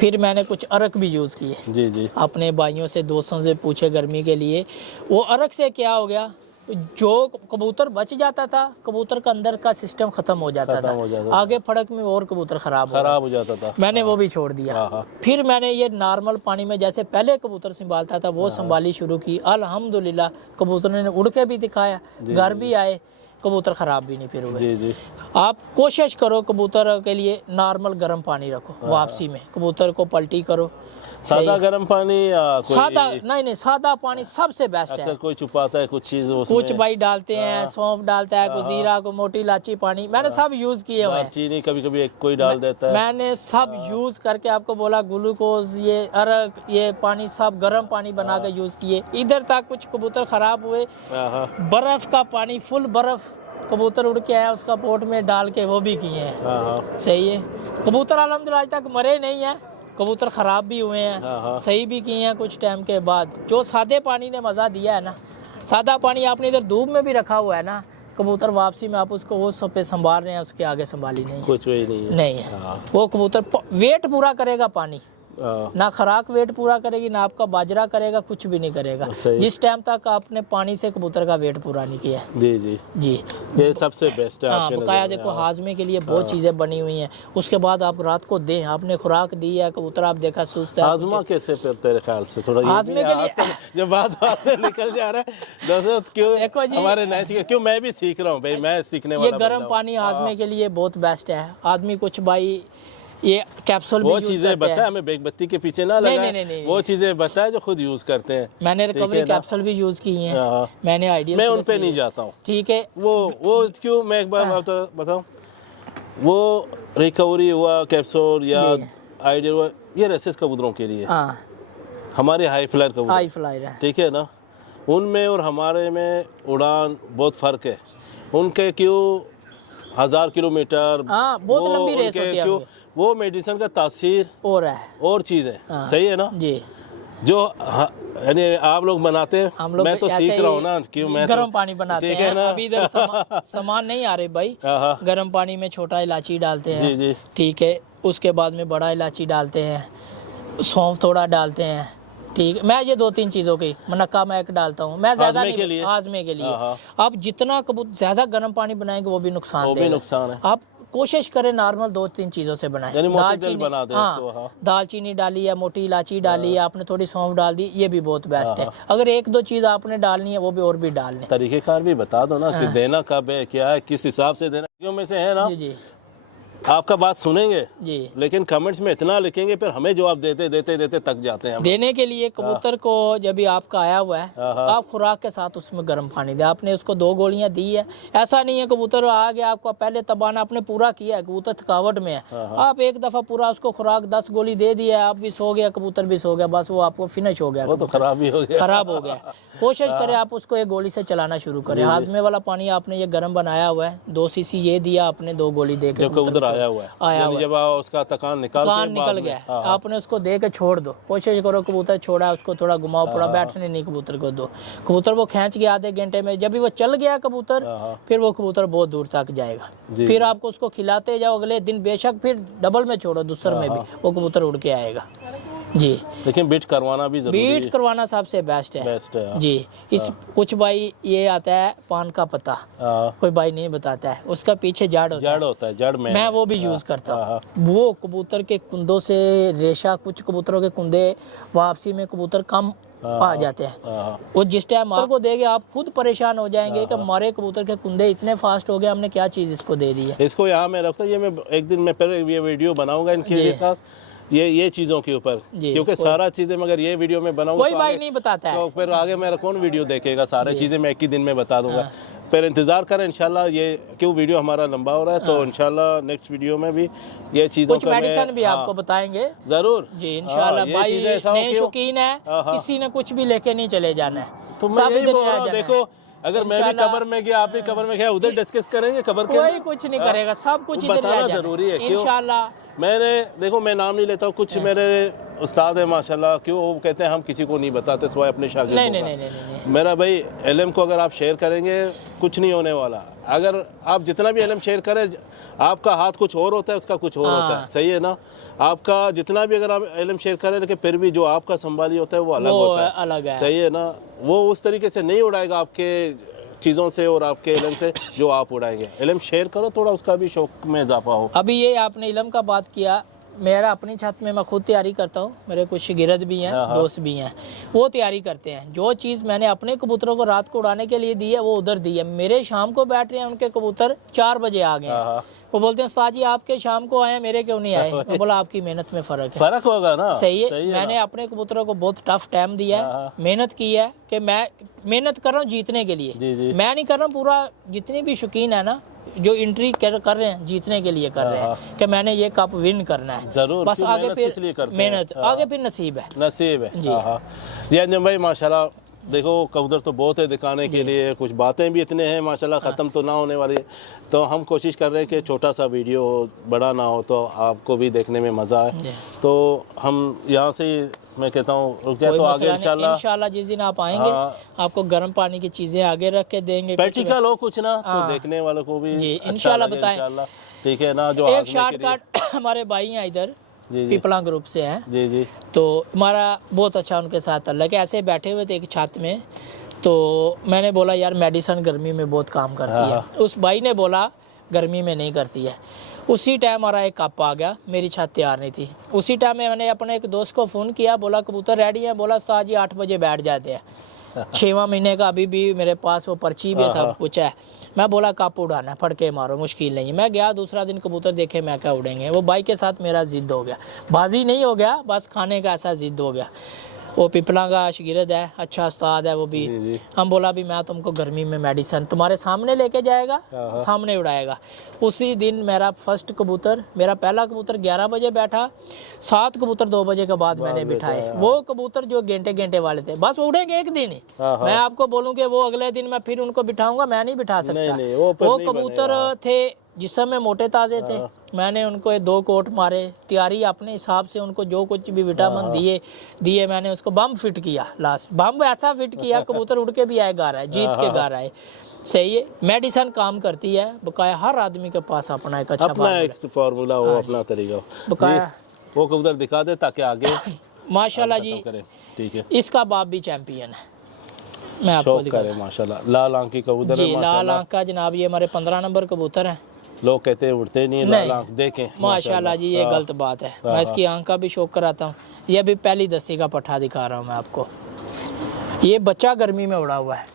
फिर मैंने कुछ अरक भी यूज़ किए, जी जी। अपने भाइयों से दोस्तों से पूछे गर्मी के लिए। वो अरक से क्या हो गया, जो कबूतर बच जाता था, कबूतर का अंदर का सिस्टम ख़त्म हो जाता खत्म हो जाता था, आगे फड़क में और कबूतर ख़राब हो जाता था। मैंने वो भी छोड़ दिया। हाँ, हाँ। फिर मैंने ये नॉर्मल पानी में जैसे पहले कबूतर संभालता था वो संभाली शुरू की। अल्हम्दुलिल्लाह कबूतर ने उड़ के भी दिखाया, घर भी आए, कबूतर ख़राब भी नहीं फिर हुए। जी जी। आप कोशिश करो कबूतर के लिए नॉर्मल गर्म पानी रखो, वापसी में कबूतर को पल्टी करो। सादा गर्म पानी या कोई सादा नहीं, सादा पानी सबसे बेस्ट अक्सर है। कोई छुपाता है कुछ चीज उसमें। कुछ भाई डालते हैं, सौंफ डालता है, कुछ जीरा को मोटी इलायची पानी, मैंने सब यूज किए हुए हैं। चीनी कभी कभी एक कोई डाल देता है। मैंने सब यूज करके आपको बोला, ग्लूकोज, ये अरक, ये पानी सब गर्म पानी बना के यूज किए। इधर तक कुछ कबूतर खराब हुए, बर्फ का पानी, फुल बर्फ कबूतर उड़ के आया उसका पोट में डाल के वो भी किए हैं। सही है, कबूतर अल्हम्दुलिल्लाह आज तक मरे नहीं हैं, कबूतर ख़राब भी हुए हैं, सही भी किए हैं कुछ टाइम के बाद। जो सादे पानी ने मज़ा दिया है ना, सादा पानी आपने इधर धूप में भी रखा हुआ है ना, कबूतर वापसी में आप उसको वो सब पे संभाल रहे हैं, उसके आगे संभाली नहीं है। कुछ वही नहीं है। नहीं है। हाँ। वो कबूतर वेट पूरा करेगा पानी, हाँ। ना खराक वेट पूरा करेगी, ना आपका बाजरा करेगा, कुछ भी नहीं करेगा सही। जिस टाइम तक आपने पानी से कबूतर का वेट पूरा नहीं किया। जी जी जी ये सबसे बेस्ट है हाँ, आपके बकाया नज़र में। देखो हाजमे के लिए बहुत चीज़ें बनी हुई हैं। उसके बाद आप रात को दें, आपने खुराक दी है, कबूतर आप देखा सुस्त है। हाजमा कैसे फिर तेरे ख्याल से थोड़ा ये हाजमे भी के है, लिए- आज तक जब बात से निकल जा रहा है दोस्तों, क्यों देखो जी, हमारे नहीं सीखे, क्यों मैं भी सीख रहा हूँ भाई, मैं सीखने ये वाला बंदा गर्म हूँ। पानी हाजमे के लिए बहुत बेस्ट है। आदमी कुछ भाई ये कैप्सूल भी वो यूज चीजें करते बता, हैं। हमें बेगबत्ती के पीछे ना नहीं, लगाए, नहीं, नहीं, वो चीजें बताए जो खुद यूज करते हैं। मैंने ठीक रिकवरी है ना? कैप्सूल भी यूज की हैं। हाँ। मैंने आइडियल मैं उन पे नहीं जाता हूँ। ठीक है। वो क्यों, मैं एक बार बताऊँ, वो रिकवरी हुआ कैप्सूल या जी। आइडियल हुआ, ये रेसेस कबूतरों के लिए, हाँ, हमारे हाई फ्लायर कबूतर, हाई फ्लायर है। ठीक है ना, उनमें और हमारे में उड़ान बहुत फ़र्क है। उनके क्यों 1000 किलोमीटर, हाँ, बहुत वो लंबी रेस उनके होती है क्यों, उनकी। वो मेडिसिन का तासीर और है। और चीज़ है। हाँ। सही है ना, जी, जो यानी आप लोग बनाते हैं, हम लोग मैं तो ऐसे सीख ही रहा हूँ ना, क्यों मैं गर्म तो, पानी बनाते ठीक हैं। है ना? अभी इधर सामान नहीं आ रहे भाई। हाँ। गर्म पानी में छोटा इलायची डालते हैं। जी जी ठीक है, उसके बाद में बड़ा इलायची डालते हैं, सौंफ थोड़ा डालते हैं। ठीक, मैं ये 2-3 चीज़ों की मनक्का मैं एक डालता हूँ, मैं ज़्यादा हाजमे नहीं, के लिए? हाजमे के लिए। हाँ। आप जितना कबूतर ज़्यादा गर्म पानी बनाएंगे वो भी नुकसान वो भी देगा। नुकसान है। आप कोशिश करें नॉर्मल 2-3 चीज़ों से बनाएं। यानी मोतदल बना दें इसको। हाँ। दालचीनी डाली है, मोटी इलायची डाली है, आपने थोड़ी सौंफ डाल दी, ये भी बहुत बेस्ट है। अगर 1-2 चीज़ आपने डालनी है वो भी और भी डाल लें। तरीक़ेकार भी बता दो ना कि देना कब है, क्या है, किस हिसाब से देना, क्यों में से है ना, जी जी आपका बात सुनेंगे जी। लेकिन कमेंट्स में इतना लिखेंगे, फिर हमें जवाब देते देते देते थक जाते हैं हम। देने के लिए कबूतर को जब भी आपका आया हुआ है, हाँ। आप खुराक के साथ उसमें गर्म पानी दें। आपने उसको 2 गोलियां दी है, ऐसा नहीं है कबूतर आ गया आपको पहले तबाना आपने पूरा किया है, कबूतर थकावट में है, आप एक दफ़ा पूरा उसको खुराक 10 गोली दे दी है, आप भी सो गया, कबूतर भी सो गया, बस वो आपको फिनिश हो गया, वो तो खराब ही हो गया। खराब हो गया। कोशिश करें आप उसको 1 गोली से चलाना शुरू करें। हाजमे वाला पानी आपने ये गर्म बनाया हुआ है, 2 सीसी ये दिया आपने, 2 गोली दे के जब कबूतर आया हुआ है, आया यानी जब उसका तकान निकाल कान के निकल बाद में- गया, आपने उसको दे के छोड़ दो। कोशिश करो कबूतर छोड़ा उसको थोड़ा घुमाओ, थोड़ा बैठने नहीं कबूतर को दो। कबूतर वो खींच गया आधे घंटे में, जब भी वो चल गया कबूतर, फिर वो कबूतर बहुत दूर तक जाएगा। फिर आपको उसको खिलाते जाओ, अगले दिन बेशक फिर डबल में छोड़ो, दूसरे में भी वो कबूतर उड़ के आएगा। जी, लेकिन बीट करवाना भी जरूरी बीट करवाना सबसे बेस्ट है। बेस्ट है। हाँ। जी, इस कुछ भाई ये आता है पान का पत्ता, हाँ, कोई भाई नहीं बताता है, उसका पीछे जड़ होता है, जड़ होता है, जड़ में मैं वो भी यूज करता हूँ। वो कबूतर के कुंदों से रेशा, कुछ कबूतरों के कुंदे वापसी में कबूतर कम आ जाते हैं। हाँ। वो जिस टाइम आपको देंगे आप खुद परेशान हो जाएंगे कि हमारे कबूतर के कुंदे इतने फास्ट हो गए, हमने क्या चीज़ इसको दे दी है। इसको यहाँ मैं रखता हूँ, ये मैं एक दिन मैं फिर ये वीडियो बनाऊंगा इनके साथ, ये चीज़ों के ऊपर, जी, क्योंकि सारा चीज़ें मगर ये वीडियो में बनाऊंगा कोई तो भाई आगे- नहीं बताता है। तो फिर आगे मेरा कौन वीडियो देखेगा, सारी चीज़ें मैं एक ही दिन में बता दूंगा। फिर इंतज़ार करें इंशाल्लाह, ये क्यों वीडियो हमारा लंबा हो रहा है, तो इंशाल्लाह नेक्स्ट वीडियो में भी ये चीज़ों कुछ मेडिसिन भी आपको बताएंगे ज़रूर जी इंशाल्लाह। ये भाई चीज़ें ऐसा हो नए कि- शौकीन है, किसी ने कुछ भी लेके नहीं चले जाना है, तो मैं सब यही इधर बोल ही आ रहा हूँ, जाना है। देखो अगर मैं भी कबर में गया, आप भी कबर में गया, उधर डिस्कस करेंगे कबर के कोई अंदर। कुछ नहीं करेगा, सब कुछ इधर ही आ बताना जाना जरूरी है, क्यों? इंशाल्लाह। मैंने देखो, मैं नाम नहीं लेता हूँ, कुछ मेरे उस्ताद है माशाल्लाह, क्यों वो कहते हैं हम किसी को नहीं बताते सिवाय अपने शागिर्दों नहीं नहीं का। नहीं नहीं नहीं मेरा भाई इल्म को अगर आप शेयर करेंगे कुछ नहीं होने वाला। अगर आप जितना भी इल्म शेयर करें, आपका हाथ कुछ और होता है, उसका कुछ और होता है, सही है ना। आपका जितना भी अगर आप इल्म शेयर करें, लेकिन फिर भी जो आपका संभाली होता है वो अलग होता है, अलग है। सही है ना। वो उस तरीके से नहीं उड़ाएगा आपके चीज़ों से और आपके इल्म से जो आप उड़ाएंगे। इल्म शेयर करो, थोड़ा उसका भी शौक में इजाफा हो। अभी ये आपने इल्म का बात किया, मेरा अपनी छत में मैं खुद तैयारी करता हूँ, मेरे कुछ शागिर्द भी हैं, दोस्त भी हैं, वो तैयारी करते हैं। जो चीज़ मैंने अपने कबूतरों को रात को उड़ाने के लिए दी है वो उधर दी है। मेरे शाम को बैठ रहे हैं उनके कबूतर 4 बजे आ गए हैं, वो बोलते हैं उस्ताद जी आपके शाम को आए, मेरे क्यों नहीं आए। मैं बोला आपकी मेहनत में फ़र्क है, फर्क होगा ना। सही है। मैंने अपने कबूतरों को बहुत टफ टाइम दिया है, मेहनत की है कि मैं मेहनत कर रहा हूँ जीतने के लिए। जी। मैं नहीं कर रहा हूँ, पूरा जितने भी शौकीन है ना जो एंट्री कर रहे हैं जीतने के लिए कर रहे हैं कि मैंने ये कप विन करना है। जरूर, बस क्यों आगे मेहनत किस लिए फिर करते हैं? मेहनत, आगे फिर नसीब है। नसीब है जी। अंजम भाई माशाल्लाह, देखो कबूतर तो बहुत है दिखाने के लिए, कुछ बातें भी इतने हैं माशाल्लाह, ख़त्म तो ना होने वाली है। तो हम कोशिश कर रहे हैं कि छोटा सा वीडियो हो, बड़ा ना हो, तो आपको भी देखने में मज़ा आए। तो हम यहाँ से मैं कहता हूँ रुक जाए कोई तो आगे मसला नहीं, इंशाल्लाह इंशाल्लाह जिस दिन आप आएंगे हाँ। आपको गर्म पानी की चीजें आगे रख के देंगे। प्रैक्टिकल हो कुछ ना तो हाँ। देखने वालों को भी जी, अच्छा इंशाल्लाह लगे बताएं। इंशाल्लाह। ठीक है ना, जो एक आजमे के लिए शॉर्टकट हमारे भाई हैं इधर जी जी पिपला ग्रुप से हैं, जी जी तो हमारा बहुत अच्छा उनके साथ ताल्लुक है। ऐसे बैठे हुए थे एक छत में, तो मैंने बोला यार मेडिसिन गर्मी में बहुत काम करती है। उस भाई ने बोला गर्मी में नहीं करती है। उसी टाइम हमारा एक कप आ गया, मेरी छत तैयार नहीं थी। उसी टाइम में मैंने अपने एक दोस्त को फ़ोन किया, बोला कबूतर रेडी है? बोला उस्ताद जी 8 बजे बैठ जाते हैं। 6वां महीने का अभी भी मेरे पास वो पर्ची भी सब कुछ है। मैं बोला कप उड़ाना, फड़के मारो, मुश्किल नहीं है। मैं गया दूसरा दिन कबूतर देखे, मैं क्या उड़ेंगे। वो भाई के साथ मेरा ज़िद हो गया, बाजी नहीं हो गया, बस खाने का ऐसा ज़िद हो गया। वो पिपला का शागिर्द है, अच्छा उस्ताद है वो भी। जी जी हम बोला भी मैं तुमको गर्मी में मेडिसिन तुम्हारे सामने लेके जाएगा, सामने उड़ाएगा। उसी दिन मेरा फर्स्ट कबूतर, मेरा पहला कबूतर 11 बजे बैठा, 7 कबूतर 2 बजे के बाद मैंने बिठाए। वो कबूतर जो घंटे घंटे वाले थे, बस वो उड़ेंगे एक दिन ही। मैं आपको बोलूँ कि वो अगले दिन मैं फिर उनको बिठाऊंगा, मैं नहीं बिठा सकता। नहीं, वो कबूतर थे जिस समय मोटे ताज़े थे। मैंने उनको 2 कोट मारे, तैयारी अपने हिसाब से उनको जो कुछ भी विटामिन दिए मैंने उसको बम फिट किया। लास्ट बम ऐसा फिट किया कबूतर उड़ के भी आए, गा रहा है, जीत के गा रहा है। सही है, मेडिसिन काम करती है। बकाया हर आदमी के पास अपना एक अच्छा अपना एक फार्मूला हो, अपना तरीका हो। बकाया वो कबूतर दिखा दे ताकि आगे माशाल्लाह जी करें। ठीक है, इसका बाप भी चैंपियन है, मैं आपको शौक दिखा करे माशाल्लाह। लाल आंख की कबूतर जी, है लाल आंख का जनाब, ये हमारे 15 नंबर कबूतर हैं। लोग कहते हैं उड़ते नहीं, लाल आंख देखें माशाल्लाह जी, ये गलत बात है। मैं इसकी आंख का भी शौक कराता हूँ। ये भी पहली दस्ती का पट्ठा दिखा रहा हूँ मैं आपको। ये बच्चा गर्मी में उड़ा हुआ है,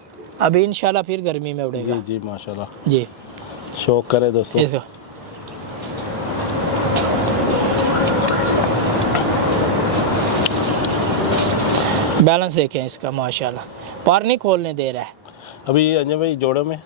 अभी इंशाल्लाह फिर गर्मी में उड़ेगा। जी जी माशाल्लाह, जी शौक करे दोस्तों। इसको बैलेंस देखें इसका, माशाल्लाह पार नहीं खोलने दे रहा है। अभी अंजन भाई जोड़ों में,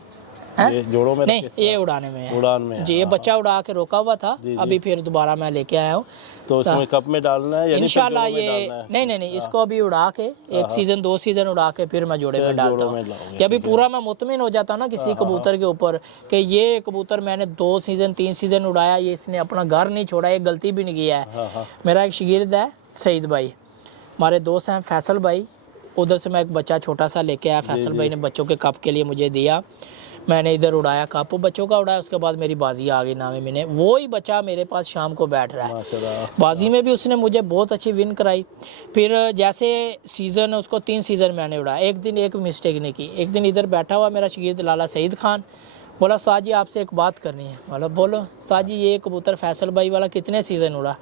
ये जोड़ों में नहीं, ये उड़ाने में है। उड़ान में जी, ये बच्चा उड़ा के रोका हुआ था, अभी फिर दोबारा मैं लेके आया हूँ। तो इसमें कप में डालना है, इंशाल्लाह ये नहीं, इसको अभी उड़ा के 1 सीज़न 2 सीज़न उड़ा के फिर मैं जोड़े में डालता हूँ। ये अभी पूरा मैं मुतमिन हो जाता ना किसी कबूतर के ऊपर कि ये कबूतर मैंने 2 सीज़न 3 सीज़न उड़ाया, ये इसने अपना घर नहीं छोड़ा, ये गलती भी नहीं किया है। मेरा एक शागिर्द है सईद भाई, हमारे दोस्त हैं फैसल भाई, उधर से मैं एक बच्चा छोटा सा लेके आया। फैसल भाई ने बच्चों के कप के लिए मुझे दिया, मैंने इधर उड़ाया कप, बच्चों का उड़ाया। उसके बाद मेरी बाजी आ गई नामे मैंने, वो ही बच्चा मेरे पास शाम को बैठ रहा है। बाजी में भी उसने मुझे बहुत अच्छी विन कराई। फिर जैसे सीज़न उसको 3 सीज़न मैंने उड़ाया, एक दिन एक मिस्टेक नहीं की। एक दिन इधर बैठा हुआ मेरा शागिर्द लाला सईद खान, बोला साज जी आपसे एक बात करनी है। बोला बोलो साज जी, ये कबूतर फैसल भाई वाला कितने सीज़न उड़ा?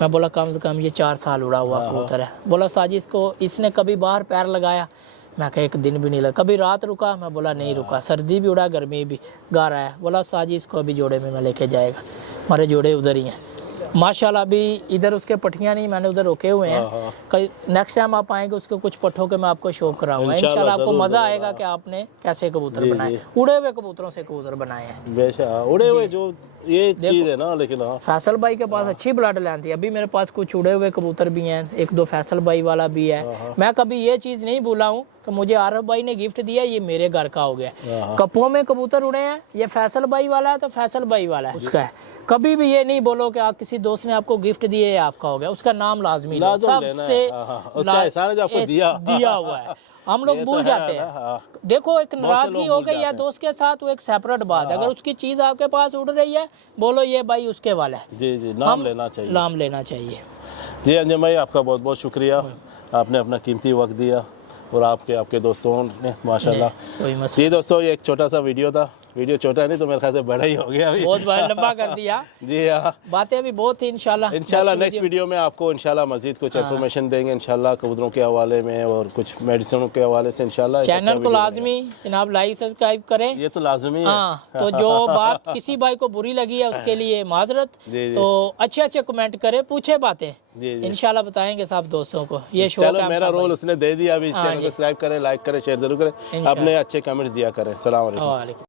मैं बोला कम से कम ये 4 साल उड़ा हुआ कबूतर है। बोला साज जी इसको इसने कभी बाहर पैर लगाया? मैं कहा एक दिन भी नहीं लगा। कभी रात रुका? मैं बोला नहीं रुका। सर्दी भी उड़ा, गर्मी भी, गा रहा है। बोला साजी इसको अभी जोड़े में मैं लेके जाएगा, हमारे जोड़े उधर ही हैं माशाल्लाह। अभी इधर उसके पट्टियाँ नहीं, मैंने उधर रोके हुए हैं। कई नेक्स्ट टाइम आप आएंगे उसके कुछ पट्ठों के मैं आपको शो कराऊंगा इंशाल्लाह। आपको मज़ा आएगा कि आपने कैसे कबूतर बनाए, उड़े हुए कबूतरों से कबूतर बनाए हैं। बेशक उड़े हुए जो ये चीज़ है ना, लेकिन फैसल भाई के पास अच्छी ब्लड लाइन थी। अभी मेरे पास कुछ उड़े हुए कबूतर भी हैं, 1-2 फैसल भाई वाला भी है। मैं कभी ये चीज़ नहीं भूला हूँ कि मुझे आरफ भाई ने गिफ्ट दिया, ये मेरे घर का हो गया। कपों में कबूतर उड़े हैं, ये फैसल भाई वाला है तो फैसल भाई वाला है उसका है। कभी भी ये नहीं बोलो कि आप किसी दोस्त ने आपको गिफ्ट दिए आपका हो गया, उसका नाम लाजमी लो, सबसे दिया हुआ है। हम लोग भूल जाते हैं। देखो एक नाराजगी हो गई है दोस्त के साथ, वो एक सेपरेट बात है। अगर उसकी चीज आपके पास उड़ रही है, बोलो ये भाई उसके वाला है। जी जी, नाम लेना चाहिए, नाम लेना चाहिए। जी अंजन भाई, आपका बहुत बहुत शुक्रिया, आपने अपना कीमती वक्त दिया और आपके दोस्तों ने माशाल्लाह। जी दोस्तों, ये एक छोटा सा वीडियो था। वीडियो छोटा नहीं तो मेरे ख्याल से बड़ा ही हो गया अभी, बहुत बड़ा लंबा कर दिया। जी हाँ, बातें अभी बहुत थी। इंशाल्लाह नेक्स्ट वीडियो में आपको इंशाल्लाह मजीद कुछ इन्फॉर्मेशन देंगे इंशाल्लाह, कबूतरों के हवाले में और कुछ मेडिसिनों के हवाले से इंशाल्लाह। चैनल को लाजमी जनाब लाइक सब्सक्राइब करें, ये तो लाजमी है। हाँ, तो जो बात किसी भाई को बुरी लगी है उसके लिए माजरत, तो अच्छे कमेंट करें, पूछे बातें, इंशाल्लाह बताएंगे सब दोस्तों को। ये शो चलो, मेरा रोल उसने दे दिया। अभी चैनल को सब्सक्राइब करें, लाइक करें, शेयर जरूर करें, अपने अच्छे कमेंट्स दिया करें। अस्सलाम वालेकुम।